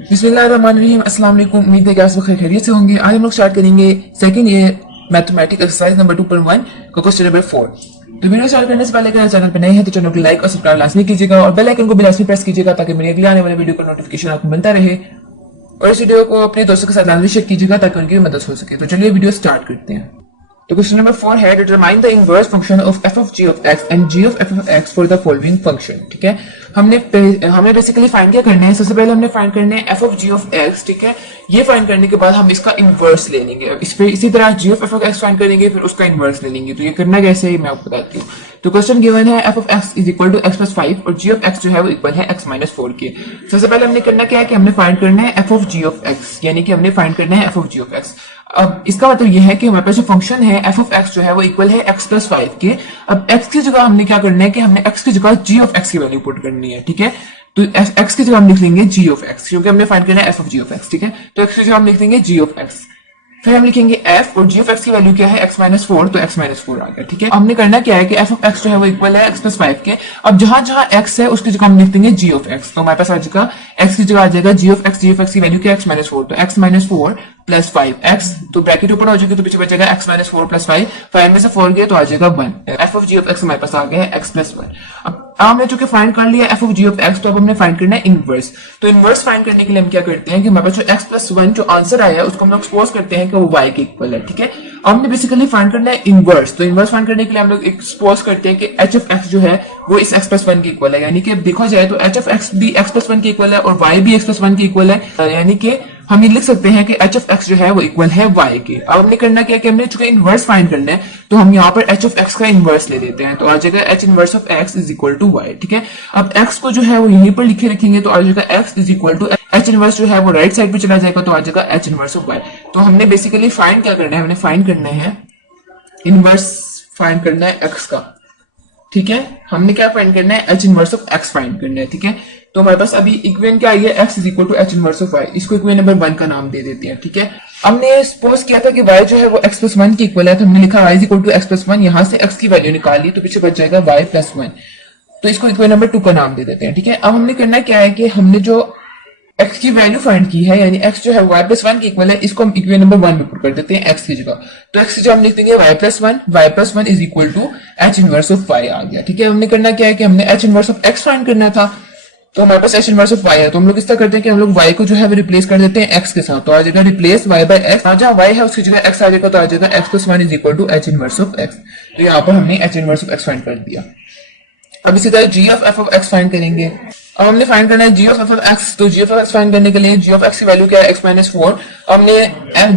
बिस्मिल्लाहिर्रहमानिर्रहीम। अस्सलाम वालेकुम। उम्मीद है कि आप सब खैरियत से होंगे। आज हम लोग स्टार्ट करेंगे second year mathematics exercise number 2.1 का क्वेश्चन नंबर 4। तो वीडियो स्टार्ट करने से पहले अगर चैनल पर नए हैं तो चैनल को लाइक और सब्सक्राइब लाजमी कीजिएगा और बेल आइकन को भी लाजमी प्रेस कीजिएगा ताकि मेरी अगली आने वाले वीडियो का नोटिफिकेशन आपको मिलता रहे। और इस वीडियो को अपने दोस्तों के साथ लाजमी शेयर कीजिएगा ताकि उनकी भी मदद हो सके। तो चलिए वीडियो स्टार्ट करते हैं। तो क्वेश्चन नंबर 4 है determine the inverse function of f of g of x and g of f of x for the following function. ठीक है, हमने बेसिकली फाइंड क्या करना है। सबसे पहले हमने फाइंड करना है f of g of x। ठीक है, ये फाइंड करने के बाद हम इसका इनवर्स ले लेंगे। इसी तरह g of f of x find करेंगे, फिर उसका इनवर्स ले लेंगे। तो ये करना कैसे है मैं आपको बताती हूँ। तो क्वेश्चन गिवन है f of x is equal to x plus 5 और g of x जो है वो इक्वल है x minus 4 के। सबसे पहले हमने करना क्या है कि हमने फाइंड करना है f of g of x, यानी कि हमने फाइंड करना है f of g of x। अब इसका मतलब यह है कि हमारे पास जो फंक्शन है f of x जो है वो इक्वल है x plus 5 के। अब x की जगह हमने क्या करना है कि हमने x की जगह g of x की वैल्यू पुट करनी है। ठीक है, तो x की जगह हम लिख लेंगे g of x क्योंकि हमने फाइंड करना है f of g of x। ठीक है, तो x की जगह हम लिख देंगे g of x, फिर हम लिखेंगे f और g of x की वैल्यू क्या है x minus 4, तो x minus 4 आ गया। ठीक है, हमने करना क्या है कि f of x जो है वो इक्वल है x plus 5 के। अब जहां जहां x है उसकी जगह हम लिख देंगे g of x। तो हमारे पास आ जाएगा x की जगह आ जाएगा g of x की वैल्यू क्या है x minus 4, तो x minus 4 प्लस 5x, तो ब्रैकेट ओपन हो जाएगी तो पीछे बचेगा x minus 4 प्लस 5, 5 में से 4 गया तो आ जाएगा 1। f of g of x हमारे पास आ गया है x plus 1। अब हमने जो कि फाइंड कर लिया f of g of x, तो अब हमने फाइंड करना है इनवर्स। तो इनवर्स फाइंड करने के लिए हम क्या करते हैं कि हमारे पास जो x plus 1 जो आंसर आया है उसको हम लोग सपोज करते हैं कि वो y के इक्वल है। ठीक है, हमने बेसिकली फाइंड करना है इनवर्स। तो इनवर्स फाइंड करने के लिए हम लोग एक सपोज करते हैं कि h of x जो है वो इस x plus 1 के इक्वल है, यानी कि देखा जाए तो h of x भी x plus 1 के इक्वल है और y भी x plus 1 के इक्वल है, यानी कि हम ये लिख सकते हैं कि h of x जो है वो इक्वल है y के। अब हमने करना क्या कि हमने चूंकि इनवर्स फाइंड करना है तो हम यहाँ पर h of x का इनवर्स ले लेते हैं, तो आ जाएगा h inverse of x is equal to y। ठीक है, अब x को जो है वो यहीं पर लिखे रखेंगे तो आ जाएगा x is equal to h inverse जो है वो राइट साइड पे चला जाएगा तो आ जाएगा h इनवर्स ऑफ y। तो हमने बेसिकली फाइंड क्या करना है, हमने फाइंड करना है इनवर्स फाइंड करना है x का। ठीक है, हमने क्या फाइंड करना है h inverse of x find करना है। ठीक है, तो हमारे पास अभी इक्वेशन क्या आई है x is equal to h inverse of y। इसको इक्वेशन नंबर 1 का नाम दे देते हैं। ठीक है, हमने सपोज किया था कि y जो है वो x plus 1 के इक्वल है, तो हमने लिखा y is equal to x plus 1, यहां से x की वैल्यू निकाली तो पीछे बच जाएगा y plus 1, तो इसको इक्वेशन नंबर 2 का नाम दे देते हैं। ठीक है, अब हमने करना क्या है कि हमने जो x की वैल्यू फाइंड की है यानी x जो है y plus 1 के इक्वल है, इसको हम इक्वेशन नंबर 1 में पुट कर देते हैं x की जगह। तो x की जगह हम लिख देंगे y plus 1 is equal to h inverse of y आ गया। ठीक है, हमने करना क्या है कि हमने h inverse of x find करना था, तो हमारे पास h इनवर्स ऑफ y है, तो हम लोग इस तरह करते हैं कि हम लोग y को जो है वो रिप्लेस कर देते हैं x के साथ, तो आ जाएगा रिप्लेस y बाय x। जहां y है उसकी जगह x आ जाएगा तो आ जाएगा x plus 1 is equal to h inverse of x। तो यहाँ पर हमने h inverse of x find कर दिया। अब इसी तरह g of f of x find करेंगे। अब हमने फाइंड करना है g of f of x, तो g of f फाइंड करने के लिए g of x की वैल्यू क्या है x minus 4। हमने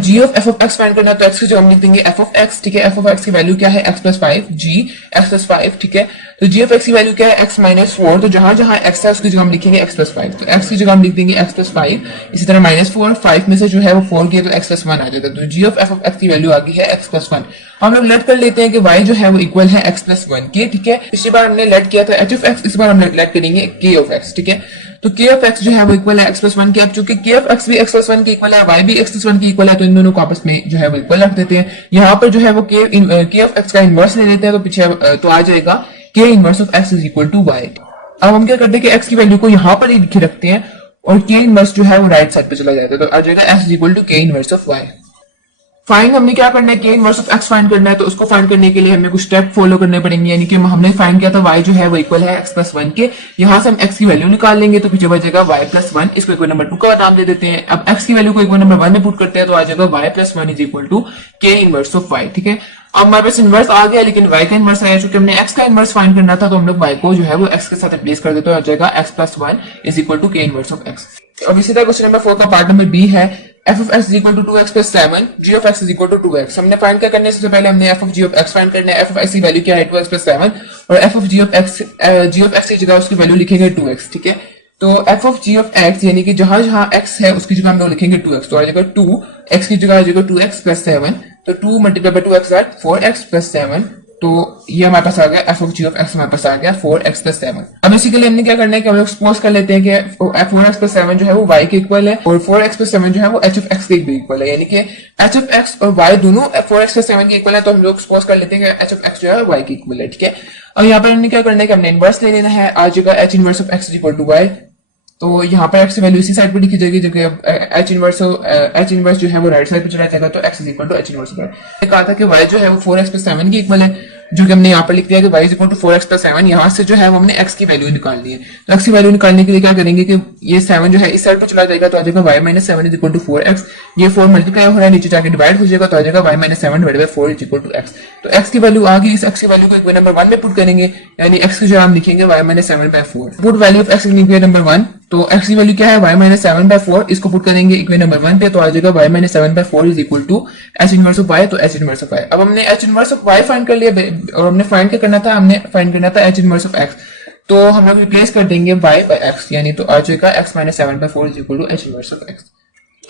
g of f of x find करना है तो x की जगह हम लिख देंगे f of x। ठीक है, f of x की वैल्यू क्या है x plus 5 g x plus 5। ठीक है, तो g of x की वैल्यू क्या है x minus 4, तो जहां जहां x है उसकी जगह हम लिखेंगे x plus 5, तो x की जगह हम लिख देंगे x plus 5। इसी तरह -4, 5 में से जो है वो 4 गया तो x plus 1 आ जाएगा, तो g of f of x की वैल्यू आ गई है x plus 1। हम लोग लेट कर लेते हैं कि y जो है वो इक्वल है x plus 1 के। ठीक है, पिछली बार हमने लेट किया था h of x, इस बार हम लेट करेंगे k of x। ठीक है, तो k of x जो है वो इक्वल है x plus 1 के। अब चूंकि k of x भी x plus 1 के इक्वल है, y भी x plus 1 के इक्वल है, तो इन दोनों को आपस में जो है वो इक्वल रख देते हैं। यहाँ पर जो है वो k of x का इनवर्स ले लेते हैं, तो पीछे तो आ जाएगा k inverse of x is equal to y। अब हम क्या करते हैं कि x की वैल्यू को यहाँ पर ही लिखे रखते हैं और k इनवर्स जो है वो राइट साइड पे चला जाता है, तो आ जाएगा x is equal to k inverse of y। Find हमने क्या करना है k inverse of x find करना है, तो उसको फाइंड करने के लिए हमें कुछ स्टेप फॉलो करने पड़ेंगे, यानी कि हमने फाइंड किया था y जो है वो इक्वल है x plus 1 के। यहाँ से हम x की वैल्यू निकाल लेंगे तो पीछे बचेगा y plus 1, इसको इक्वेशन नंबर 2 का नाम दे देते हैं। अब x की वैल्यू को इक्वेशन नंबर 1 में पुट करते हैं तो आ जाएगा y plus 1 is equal to k inverse of y। ठीक है, अब हमारे पास इनवर्स आ गया लेकिन y का इनवर्स आया, चूंकि हमने x का इनवर्स फाइंड करना था तो हम लोग y को जो है वो x के साथ रिप्लेस कर देते हैं, आ जाएगा x plus 1 is equal to k inverse of x। अब इसी तरह क्वेश्चन नंबर 4 का पार्ट नंबर b है f of x is equal to 2x plus 7, g of x is equal to 2x। हमने फाइंड क्या करना है, सबसे पहले हमने f of g of x find करना है। f of x की वैल्यू क्या है 2x plus 7 और f of g of x की जगह उसकी वैल्यू लिखेंगे 2x। ठीक है, तो f of g of x यानी कि जहां जहां x है उसकी जगह हम लोग लिखेंगे 2x, तो आ जाएगा 2x की जगह आ जाएगा 2x plus 7, तो 2 multiply by 2x are 4x plus 7, तो ये हमारे पास आ गया f of g of x हमारे पास आ गया 4x plus 7। अब इसी के लिए हमने क्या करना है कि हम लोग सपोज कर लेते हैं कि 4x plus 7 जो है वो y के इक्वल है और 4x plus 7 जो है वो h of x के इक्वल है, यानी कि h of x और y दोनों 4x plus 7 के इक्वल है, तो हम लोग सपोज कर लेते हैं कि h of x जो है y के इक्वल है। ठीक है, अब यहाँ पर हमने क्या करना है कि हमने इनवर्स ले लेना है, आ जाएगा h inverse of x equal to y। तो यहाँ पर एक्स की वैल्यू इसी साइड पे लिखी जाएगी, जो कि एच इनवर्स जो है वो राइट साइड पे चला जाएगा, तो X is equal to H inverse. कहा था कि वाई जो है वो 4x+7 की इक्वल है, जो कि हमने यहाँ पर लिख दिया कि y is equal to 4x+7। यहाँ से जो है वो हमने x की वैल्यू निकालनी है। तो x की वैल्यू निकालने के लिए क्या करेंगे कि ये 7 जो है इस साइड पे चला जाएगा, तो आ जाएगा y-7 is equal to 4x। ये 4 मल्टीप्लाई हो रहा है, नीचे जाके डिवाइड हो जाएगा, तो आ जाएगा y-7 divide by 4 is equal to x। तो x की वैल्यू आ गई, इस x की वैल्यू को इक्वेशन नंबर 1 में पुट करेंगे, यानी x की जो हम लिखेंगे y-7/4। Put value of x in equation number 1, तो x की वैल्यू क्या है y-7/4, इसको पुट करेंगे इक्वेशन नंबर 1 पे, तो आ जाएगा y-7/4 is equal to h inverse of y, तो h इनवर्स ऑफ y। अब हमने h inverse of y find कर लिया और हमने फाइंड करना था, हमने फाइंड करना था h इनवर्स ऑफ x। तो हम लोग रिप्लेस कर देंगे y बाय x, यानी तो आ जाएगा x-7/4 is equal to h inverse of x।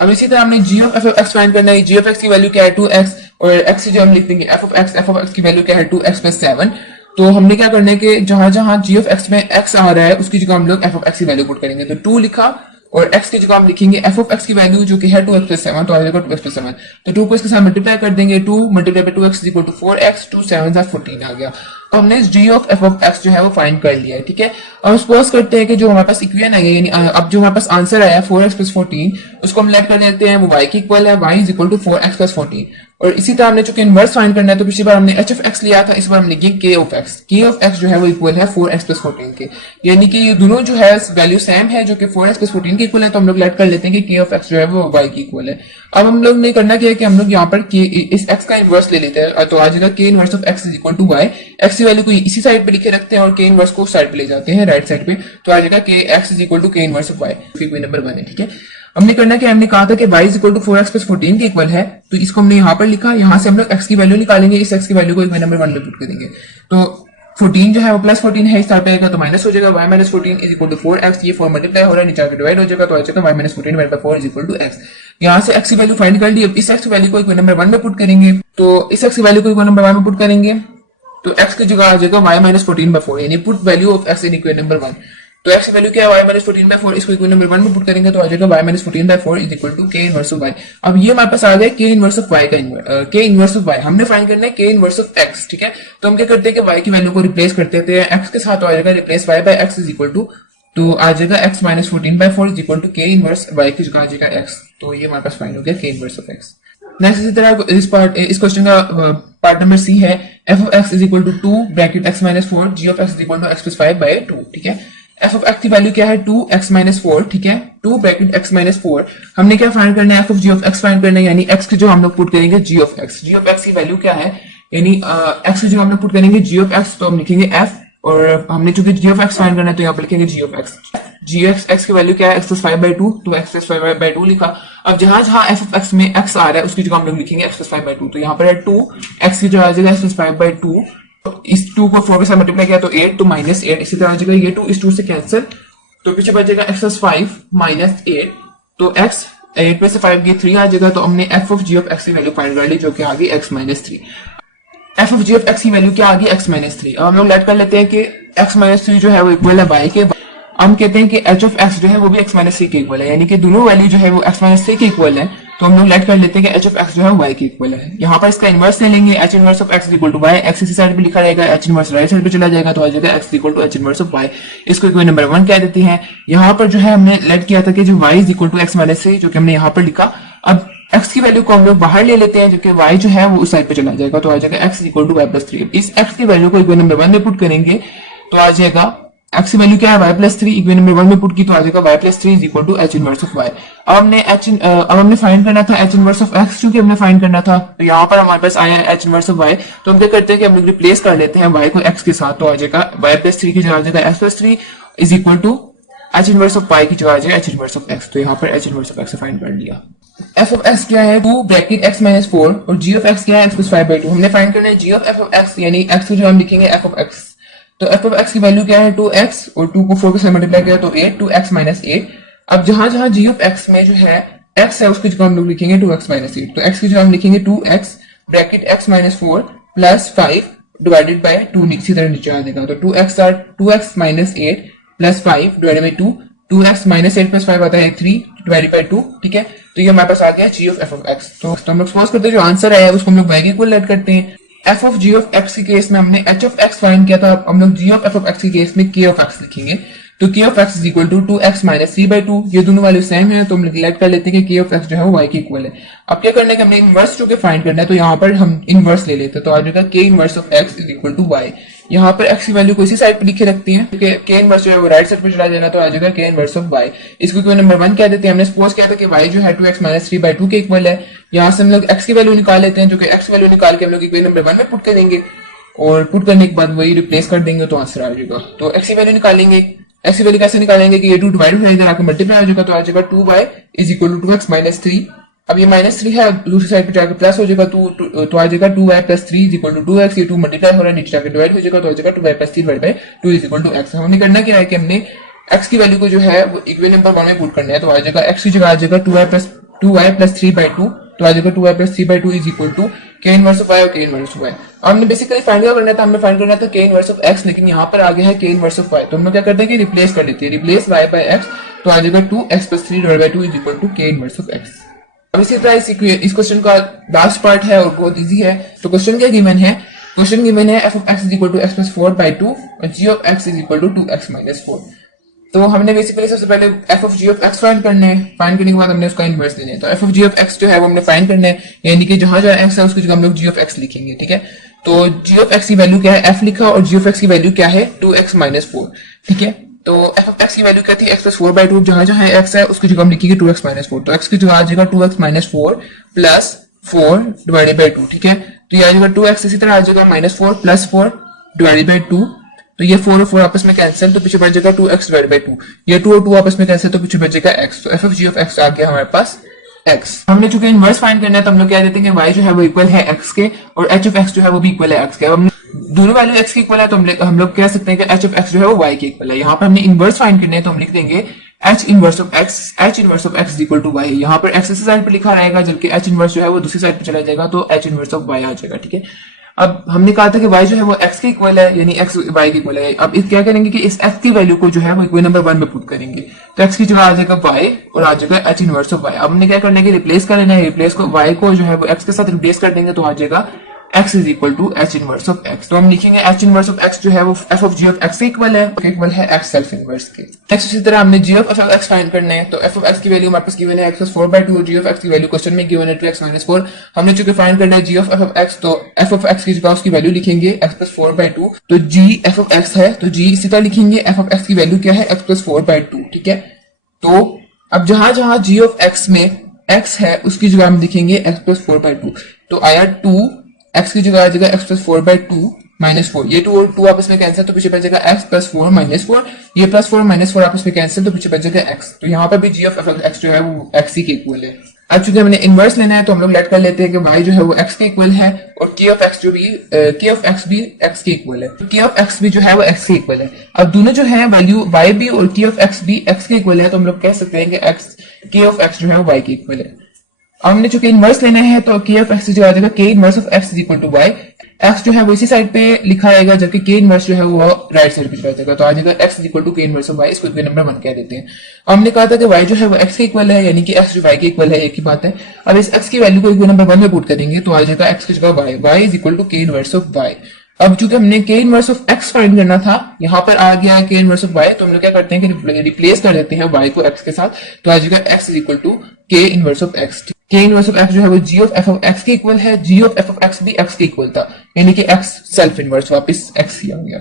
अब इसी तरह हमने g of f of x find करना है। g ऑफ x की वैल्यू क्या है 2x, और x जो हम लिख देंगे f ऑफ x की वैल्यू क्या है 2x+7। तो हमने क्या करना है कि जहां जहां g ऑफ x में x आ रहा है उसकी जगह हम लोग f ऑफ x की वैल्यू पुट करेंगे, तो 2 लिखा और x की जगह हम लिखेंगे f ऑफ x की वैल्यू जो कि है 2x+7, तो आ जाएगा 2x+7। तो 2 को इसके साथ मल्टीप्लाई कर देंगे, 2 multiply by 2x is equal to 4x, 2 7 14 आ गया। तो हमने g of f of x जो है वो फाइंड कर लिया है, ठीक है। और सपोज करते हैं कि जो हमारे पास इक्वेशन है, यानी अब जो हमारे पास आंसर आया 4x+14, उसको हम लेट कर लेते हैं, वो y की इक्वल है, y is equal to 4x+14। और इसी तरह हमने चूंकि इनवर्स फाइंड करना है, तो पिछली बार हमने h ऑफ x लिया था, इस बार हम लिखेंगे k of x। k of x जो है वो इक्वल है 4x+14 के, यानी कि ये दोनों जो है वैल्यू सेम है, जो कि 4x+14 के इक्वल है, तो हम लोग लेट कर लेते हैं कि k ऑफ x जो है वो y की इक्वल है। अब हम लोग ने करना क्या है कि हम लोग यहाँ पर इस x का इनवर्स ले लेते हैं, तो आ जाएगा k inverse of x is equal to y। x की वैल्यू को इसी साइड पे लिखे रखते हैं और k इनवर्स को साइड पे ले जाते हैं, राइट साइड पे, तो आ जाएगा k x is equal to k inverse of y, equation number 1 है, ठीक है। हमने करना क्या, हमने कहा था कि y is equal to 4x+14 के इक्वल है, तो इसको हमने यहाँ पर लिखा, यहाँ से हम लोग x की वैल्यू निकालेंगे, इस x की वैल्यू को इक्वेशन नंबर 1 पे पुट करेंगे। तो 14 जो है वो +14 है, इस तरह पे आएगा तो माइनस हो जाएगा, y-14 is equal to 4x। ये 4 मल्टीप्लाई हो रहा है, नीचे आके डिवाइड हो जाएगा, तो आ जाएगा y-14 divide by 4 is equal to x। यहाँ से x की वैल्यू फाइंड कर ली। अब इस x की वैल्यू को इक्वेशन नंबर 1 में पुट करेंगे, तो इस x की वैल्यू को इक्वेशन नंबर 1 में पुट करेंगे, तो x की जगह आ जाएगा y-14/4, यानी put value of x in equation number 1। तो x की वैल्यू क्या है y-14/4, इसको इक्वेशन नंबर 1 में पुट करेंगे, तो आ जाएगा y-14/4 is equal to k inverse of y। अब ये हमारे पास आ गया k इनवर्स ऑफ y का k इनवर्स ऑफ y, हमने फाइंड करना है k इनवर्स ऑफ x, ठीक है। तो हम क्या करते हैं कि y की वैल्यू को रिप्लेस कर देते हैं x के साथ, तो आ जाएगा replace y by x is equal to, तो आ जाएगा x-14/4 is equal to k inverse y की जगह आ जाएगा x। तो ये हमारे पास फाइंड हो गया k inverse of x। Next इसी तरह इस क्वेश्चन का पार्ट नंबर सी है, f of x is equal to 2 bracket x-4, g of x is equal to x+5/2, ठीक है। f ऑफ x की वैल्यू क्या है 2x-4, ठीक है, 2 ब्रैकेट x-4। हमने क्या फाइंड करना है, f of g of x find करना है, यानी x की जो हम लोग पुट करेंगे g of x। g of x की वैल्यू क्या है, यानी x की जो हम लोग पुट करेंगे g ऑफ x, तो हम लिखेंगे f, और हमने चूंकि g ऑफ x फाइंड करना है तो यहाँ पर लिखेंगे g of x। g of x की वैल्यू क्या है x+5/2, तो x+5/2 लिखा। अब जहां जहां f ऑफ x में x आ रहा है उसकी जगह हम लोग लिखेंगे x+5/2, तो यहाँ पर है 2 x की जगह आ जाएगा x+5/2, इस 2 को 4 के साथ मल्टीप्लाई किया तो 8 तो -8, इसी तरह आ जाएगा ये 2 इस 2 से कैंसिल, तो पीछे बचेगा x+5 -8, तो x 8 में से 5 गई 3 आ जाएगा। तो हमने f of g of x की वैल्यू फाइंड कर ली, जो कि आ गई x-3। f of g of x की वैल्यू क्या आ गई x-3। अब हम लोग लेट कर लेते हैं कि x-3 जो है वो इक्वल है y के। हम कहते हैं कि h ऑफ x जो है वो भी x-3 के इक्वल है, यानी कि दोनों वैल्यू जो है वो x-3 के इक्वल है, तो हम लोग लेट कर लेते हैं कि h ऑफ x जो है y के इक्वल है। यहाँ पर इसका इनवर्स ले लेंगे, h inverse of x equal to y, x इसी साइड पे लिखा रहेगा, h इनवर्स राइट साइड पे चला जाएगा, तो आ जाएगा x equal to h inverse of y। इसको इक्वेशन नंबर 1 कह देते हैं। यहाँ पर जो है हमने लेट किया था कि जो y is equal to x-3, जो कि हमने यहाँ पर लिखा। अब x की वैल्यू को हम लोग बाहर ले लेते हैं, जो कि y जो है वो उस साइड पे चला जाएगा, तो आ जाएगा x इक्वल टू y+3। इस x की वैल्यू को इक्वेशन नंबर 1 में पुट करेंगे, तो आ जाएगा x की वैल्यू क्या है y+3, इक्वेशन नंबर 1 में पुट की, तो आ जाएगा y+3 is equal to h inverse of y। अब हमने फाइंड करना था h इनवर्स ऑफ x, क्योंकि हमने फाइंड करना था, तो यहाँ पर हमारे पास आया h इनवर्स ऑफ y। तो हम क्या करते हैं कि हम लोग रिप्लेस कर लेते हैं y को x के साथ, तो आ जाएगा y+3 की जगह आ जाएगा x+3 is equal to h inverse of y की जगह आ जाएगा h इनवर्स ऑफ x। तो यहाँ पर h inverse of x find कर लिया। f ऑफ x क्या है 2 ब्रैकेट x-4, और g ऑफ x क्या है x+5/2। हमने फाइंड करना है g of f of x, यानी x को जो हम लिखेंगे f ऑफ x। तो f ऑफ x की वैल्यू क्या है 2x, और 2 को 4 के साथ मल्टीप्लाई किया तो 8, 2x -8। अब जहां जहां g ऑफ x में जो है x है उसकी जगह हम लोग लिखेंगे 2x -8, तो x की जगह हम लिखेंगे 2x bracket x-4 plus 5 divided by 2, इसी तरह नीचे आ जाएगा, तो 2x -8 plus 5 divided by 2, 2x -8 plus 5 आता है 3 डिवाइडेड बाय 2, ठीक है। तो ये हमारे पास आ गया g of f of x। तो हम लोग सपोज करते हैं जो आंसर है उसको हम लोग y के इक्वल लेट करते हैं। f of g of x के केस में हमने h ऑफ x फाइंड किया था, हम लोग g of f of x के केस में k ऑफ x लिखेंगे। तो K of X is equal to 2x minus 3/2, ये दोनों वैल्यू सेम है तो हम नेगलेक्ट कर लेते हैं कि के ऑफ एक्स जो है वो y के इक्वल है। अब क्या करना है कि हमने इनवर्स जो के फाइंड करना है, तो यहाँ पर हम इनवर्स ले लेते हैं, तो आ जाएगा K inverse of x is equal to y। यहाँ पर x की वैल्यू को इसी साइड पे लिखे रखती है, के इनवर्स जो है वो राइट साइड पे चला जाएगा, तो आ जाएगा के इनवर्स ऑफ y। इसको क्यों नंबर 1 कह देते हैं, हमने सपोज किया था कि y जो है 2x माइनस 3/2 के इक्वल है। यहाँ से हम लोग x की वैल्यू निकाल लेते हैं, जो कि x की वैल्यू निकाल के हम लोग इक्वेशन नंबर 1 में पुट करेंगे और पुट करने के बाद वही रिप्लेस कर देंगे तो आंसर आ जाएगा। तो x की वैल्यू निकालेंगे, x की वैल्यू कैसे निकालेंगे कि ये 2 डिवाइड हो जाएगा, आके मल्टीप्लाई हो जाएगा, तो आ जाएगा 2y is equal to 2x minus 3। अब ये -3 है, दूसरी साइड पे जाकर प्लस हो जाएगा, तो आ जाएगा 2y plus 3 is equal to 2x। ये 2 मल्टीप्लाई हो रहा है, नीचे जाकर डिवाइड हो जाएगा, तो आ जाएगा 2y plus 3 divide by 2 is equal to x। हमने करना क्या है कि हमने x की वैल्यू को जो है वो इक्वेशन नंबर 1 में पुट करना है, तो आ जाएगा x की जगह आ जाएगा 2y प्लस 3/2, तो आ जाएगा 2y plus 3/2 is equal to के इनवर्स ऑफ y और के इनवर्स ऑफ y। हमने बेसिकली फाइंड करना था, हमें फाइंड करना था के इनवर्स ऑफ x, लेकिन यहाँ पर आ गया है के इनवर्स ऑफ y, तो हम लोग क्या करते हैं कि रिप्लेस कर देते हैं, रिप्लेस y बाय x, तो आ जाएगा 2x plus 3 divide by 2 is equal to के इनवर्स ऑफ x। अब इसी तरह इस क्वेश्चन का लास्ट पार्ट है और बहुत इजी है। तो क्वेश्चन क्या गिवन है, क्वेश्चन गिवन है f of x is equal to x plus 4/2 और g of x is equal to 2x minus 4। तो हमने बेसिकली सबसे पहले f of g of x find करना है, फाइंड करने के बाद हमने उसका इनवर्स लेना है। तो f of g of x जो है वो हमने फाइंड करना है, यानी कि जहां जहां x है उसकी जगह हम लोग g of x लिखेंगे, ठीक है। तो g of x की वैल्यू क्या है, f लिखा, और g of x की वैल्यू क्या है 2x माइनस 4, ठीक है। तो f of x की वैल्यू क्या थी x प्लस 4/2, जहां जहां x है उसकी जगह हम लिखेंगे 2x माइनस 4, तो x की जगह आ जाएगा 2x minus 4 plus 4 divided by 2, ठीक है। तो ये आ जाएगा 2x, इसी तरह आ जाएगा माइनस 4 प्लस 4 डिवाइडेड बाय 2, तो ये 4 और 4 आपस में कैंसिल, तो पीछे बच जाएगा 2x डिवाइड बाय 2, ये 2 और 2 आपस में कैंसिल, तो पीछे बच जाएगा x। तो f of g of x आ गया हमारे पास x। हमने चूंकि इनवर्स फाइंड करना है तो हम लोग क्या देते हैं कि y जो है वो इक्वल है x के और h of x जो है वो भी इक्वल है x के। अब हमने दोनों वैल्यू x के इक्वल है तो हम लोग कह सकते हैं कि h of x जो है वो y के इक्वल है। यहाँ पर हमने इनवर्स फाइंड करना है तो हम लिख देंगे h inverse of x is equal to y। यहाँ पर x इस साइड पे लिखा रहेगा, जबकि h इनवर्स जो है वो दूसरी साइड पे चला जाएगा, तो h इनवर्स ऑफ y आ जाएगा, ठीक है। अब हमने कहा था कि y जो है वो x के इक्वल है, यानी x y के इक्वल है। अब इस क्या करेंगे कि इस x की वैल्यू को जो है वो इक्वेशन नंबर 1 में पुट करेंगे, तो x की जगह आ जाएगा y और आ जाएगा h इनवर्स ऑफ y। अब हमने क्या करना है कि रिप्लेस कर लेना है, रिप्लेस को y को जो है वो x के साथ रिप्लेस कर देंगे, तो आ जाएगा x is equal to h inverse of x। तो हम लिखेंगे h इनवर्स ऑफ x जो है वो f of g of x के इक्वल है x सेल्फ इनवर्स के। नेक्स्ट इसी तरह हमने g of f of x find करना है, तो f ऑफ x की वैल्यू हमारे पास गिवन है x प्लस 4/2 और g ऑफ x की वैल्यू क्वेश्चन में गिवन है 2x माइनस 4। हमने चूंकि फाइंड करना है g of f of x, तो f ऑफ x की जगह उसकी वैल्यू लिखेंगे x प्लस 4/2, तो g f ऑफ x है, तो g इसी तरह लिखेंगे, f ऑफ x की वैल्यू क्या है x प्लस 4/2, ठीक है। तो अब जहां जहां g ऑफ x में x है उसकी जगह हम लिखेंगे x प्लस 4/2, तो आया 2, x की जगह आ जाएगा x प्लस 4/2 माइनस 4, ये 2 और 2 आपस में कैंसिल, तो पीछे बच जाएगा x प्लस 4 माइनस 4, ये प्लस 4 माइनस 4 आपस में कैंसिल, तो पीछे बच जाएगा x। तो यहाँ पर भी g ऑफ x जो है वो x ही के इक्वल है। अब चूंकि हमने इनवर्स लेना है तो हम लोग लेट कर लेते हैं कि y जो है वो x के इक्वल है और k ऑफ x जो भी k ऑफ x भी x के इक्वल है, तो k ऑफ x भी जो है वो x के इक्वल है। अब दोनों जो है वैल्यू y भी और k ऑफ x भी x के इक्वल है, तो हम लोग कह सकते हैं कि k ऑफ x जो है वो y के इक्वल है। अब हमने चूंकि इनवर्स लेना है तो k ऑफ x जो आ जाएगा k inverse of x is equal to y। x जो है वो इसी साइड पे लिखा रहेगा, जबकि k इनवर्स जो है वो राइट साइड पे चला जाएगा, तो आ जाएगा x is equal to k inverse of y। इसको इक्वेशन नंबर 1 कह देते हैं। अब हमने कहा था कि y जो है वो x के इक्वल है, यानी कि x जो y के इक्वल है, एक ही बात है। अब इस x की वैल्यू को इक्वेशन नंबर 1 में पुट करेंगे, तो आ जाएगा x की जगह y is equal to k inverse of y। अब चूंकि हमने k inverse of x find करना था, यहाँ पर आ गया k इनवर्स ऑफ y, तो हम लोग क्या करते हैं कि रिप्लेस कर देते हैं y को x के साथ, तो आ जाएगा x is equal to k inverse of x। k inverse of x जो है वो g of f of x के इक्वल है, g of f of x भी x के इक्वल था, यानी कि x सेल्फ इनवर्स वापस x ही आ गया।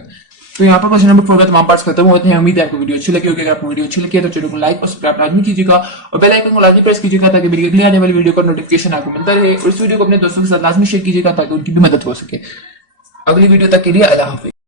तो यहाँ पर क्वेश्चन नंबर 4 का तमाम पार्ट्स खत्म होते हैं। उम्मीद है आपको वीडियो अच्छी लगी होगी। अगर आपको वीडियो अच्छी लगी है तो चैनल को लाइक और सब्सक्राइब लाजमी कीजिएगा और बेल आइकन को लाजमी प्रेस कीजिएगा ताकि मेरी अगली आने वाली वीडियो का नोटिफिकेशन आपको मिलता रहे, और इस वीडियो को अपने दोस्तों के साथ लाजमी शेयर कीजिएगा ताकि उनकी भी मदद हो सके। अगली वीडियो तक के लिए अल्लाह हाफिज।